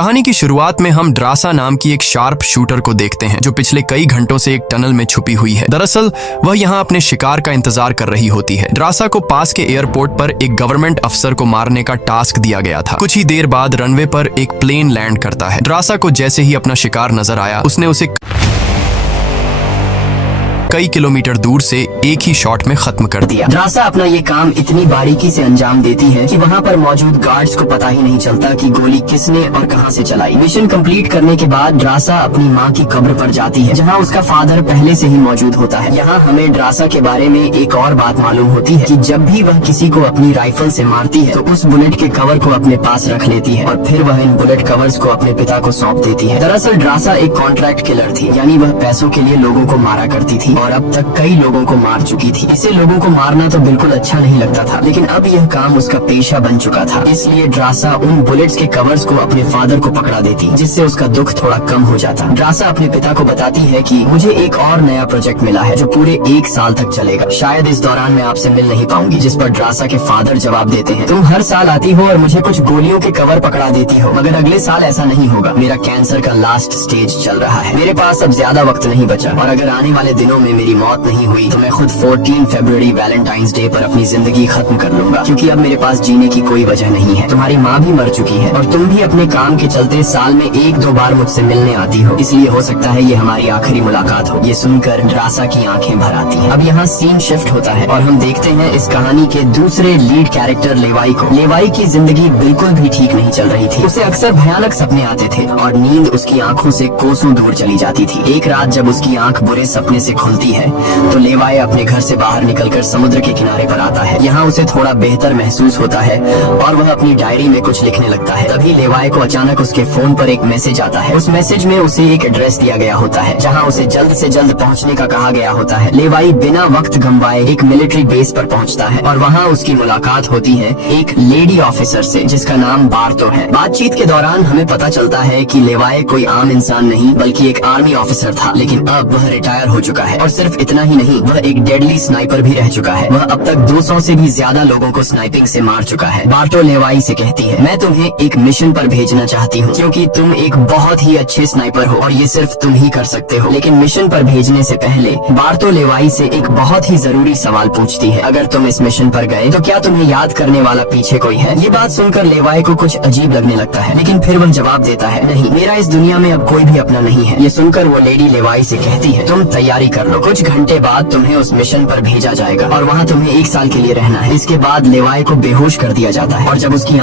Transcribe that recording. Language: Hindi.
कहानी की शुरुआत में हम ड्रासा नाम की एक शार्प शूटर को देखते हैं जो पिछले कई घंटों से एक टनल में छुपी हुई है। दरअसल वह यहाँ अपने शिकार का इंतजार कर रही होती है। ड्रासा को पास के एयरपोर्ट पर एक गवर्नमेंट अफसर को मारने का टास्क दिया गया था। कुछ ही देर बाद रनवे पर एक प्लेन लैंड करता है। ड्रासा को जैसे ही अपना शिकार नजर आया, उसने उसे कई किलोमीटर दूर से एक ही शॉट में खत्म कर दिया। ड्रासा अपना ये काम इतनी बारीकी से अंजाम देती है कि वहाँ पर मौजूद गार्ड्स को पता ही नहीं चलता कि गोली किसने और कहाँ से चलाई। मिशन कंप्लीट करने के बाद ड्रासा अपनी माँ की कब्र पर जाती है, जहाँ उसका फादर पहले से ही मौजूद होता है। यहाँ हमें ड्रासा के बारे में एक और बात मालूम होती है कि जब भी वह किसी को अपनी राइफल से मारती है तो उस बुलेट के कवर को अपने पास रख लेती है और फिर वह इन बुलेट कवर्स को अपने पिता को सौंप देती है। दरअसल ड्रासा एक कॉन्ट्रैक्ट किलर थी, यानी वह पैसों के लिए लोगों को मारा करती थी और अब तक कई लोगों को मार चुकी थी। इसे लोगों को मारना तो बिल्कुल अच्छा नहीं लगता था, लेकिन अब यह काम उसका पेशा बन चुका था। इसलिए ड्रासा उन बुलेट्स के कवर्स को अपने फादर को पकड़ा देती, जिससे उसका दुख थोड़ा कम हो जाता। ड्रासा अपने पिता को बताती है कि मुझे एक और नया प्रोजेक्ट मिला है जो पूरे 1 साल तक चलेगा। शायद इस दौरान मैं आपसे मिल नहीं पाऊंगी। जिस पर ड्रासा के फादर जवाब देते हैं, तुम हर साल आती हो और मुझे कुछ गोलियों के कवर पकड़ा देती हो, मगर अगले साल ऐसा नहीं होगा। मेरा कैंसर का लास्ट स्टेज चल रहा है, मेरे पास अब ज्यादा वक्त नहीं बचा और अगर आने वाले दिनों में मेरी मौत नहीं हुई तो मैं खुद 14 फरवरी वैलेंटाइंस डे पर अपनी जिंदगी खत्म कर लूंगा, क्योंकि अब मेरे पास जीने की कोई वजह नहीं है। तुम्हारी माँ भी मर चुकी है और तुम भी अपने काम के चलते साल में 1-2 बार मुझसे मिलने आती हो, इसलिए हो सकता है ये हमारी आखिरी मुलाकात हो। ये सुनकर ड्रासा की आंखें भर आती हैं। अब यहाँ सीन शिफ्ट होता है और हम देखते हैं इस कहानी के दूसरे लीड कैरेक्टर लेवाई को। लेवाई की जिंदगी बिल्कुल भी ठीक नहीं चल रही थी। उसे अक्सर भयानक सपने आते थे और नींद उसकी आंखों से कोसों दूर चली जाती थी। एक रात जब उसकी आंख बुरे सपने से खुलती है तो लेवाई अपने घर से बाहर निकलकर समुद्र के किनारे पर आता है। यहाँ उसे थोड़ा बेहतर महसूस होता है और वह अपनी डायरी में कुछ लिखने लगता है। तभी लेवाई को अचानक उसके फोन पर एक मैसेज आता है। उस मैसेज में उसे एक एड्रेस दिया गया होता है जहाँ उसे जल्द से जल्द पहुँचने का कहा गया होता है। लेवाई बिना वक्त गंवाए एक मिलिट्री बेस पर पहुँचता है और वहाँ उसकी मुलाकात होती है एक लेडी ऑफिसर से जिसका नाम बार्तो है। बातचीत के दौरान हमें पता चलता है कि लेवाई कोई आम इंसान नहीं बल्कि एक आर्मी ऑफिसर था, लेकिन अब वह रिटायर हो चुका है और सिर्फ इतना ही नहीं, वह एक डेडली स्नाइपर भी रह चुका है। वह अब तक 200 से भी ज्यादा लोगों को स्नाइपिंग से मार चुका है। बार्तो लेवाई से कहती है, मैं तुम्हें एक मिशन पर भेजना चाहती हूँ क्योंकि तुम एक बहुत ही अच्छे स्नाइपर हो और ये सिर्फ तुम ही कर सकते हो। लेकिन मिशन पर भेजने से पहले बार्तो लेवाई से एक बहुत ही जरूरी सवाल पूछती है, अगर तुम इस मिशन पर गए तो क्या तुम्हें याद करने वाला पीछे कोई है? ये बात सुनकर लेवाई को कुछ अजीब लगने लगता है, लेकिन फिर वह जवाब देता है, नहीं, मेरा इस दुनिया में अब कोई भी अपना नहीं है। ये सुनकर वो लेडी लेवाई से कहती है, तुम तैयारी कर लो, कुछ घंटे बाद तुम्हें उस मिशन पर भेजा जाएगा और वहाँ तुम्हें 1 साल के लिए रहना है। इसके बाद लेवाई को बेहोश कर दिया जाता है और जब उसकी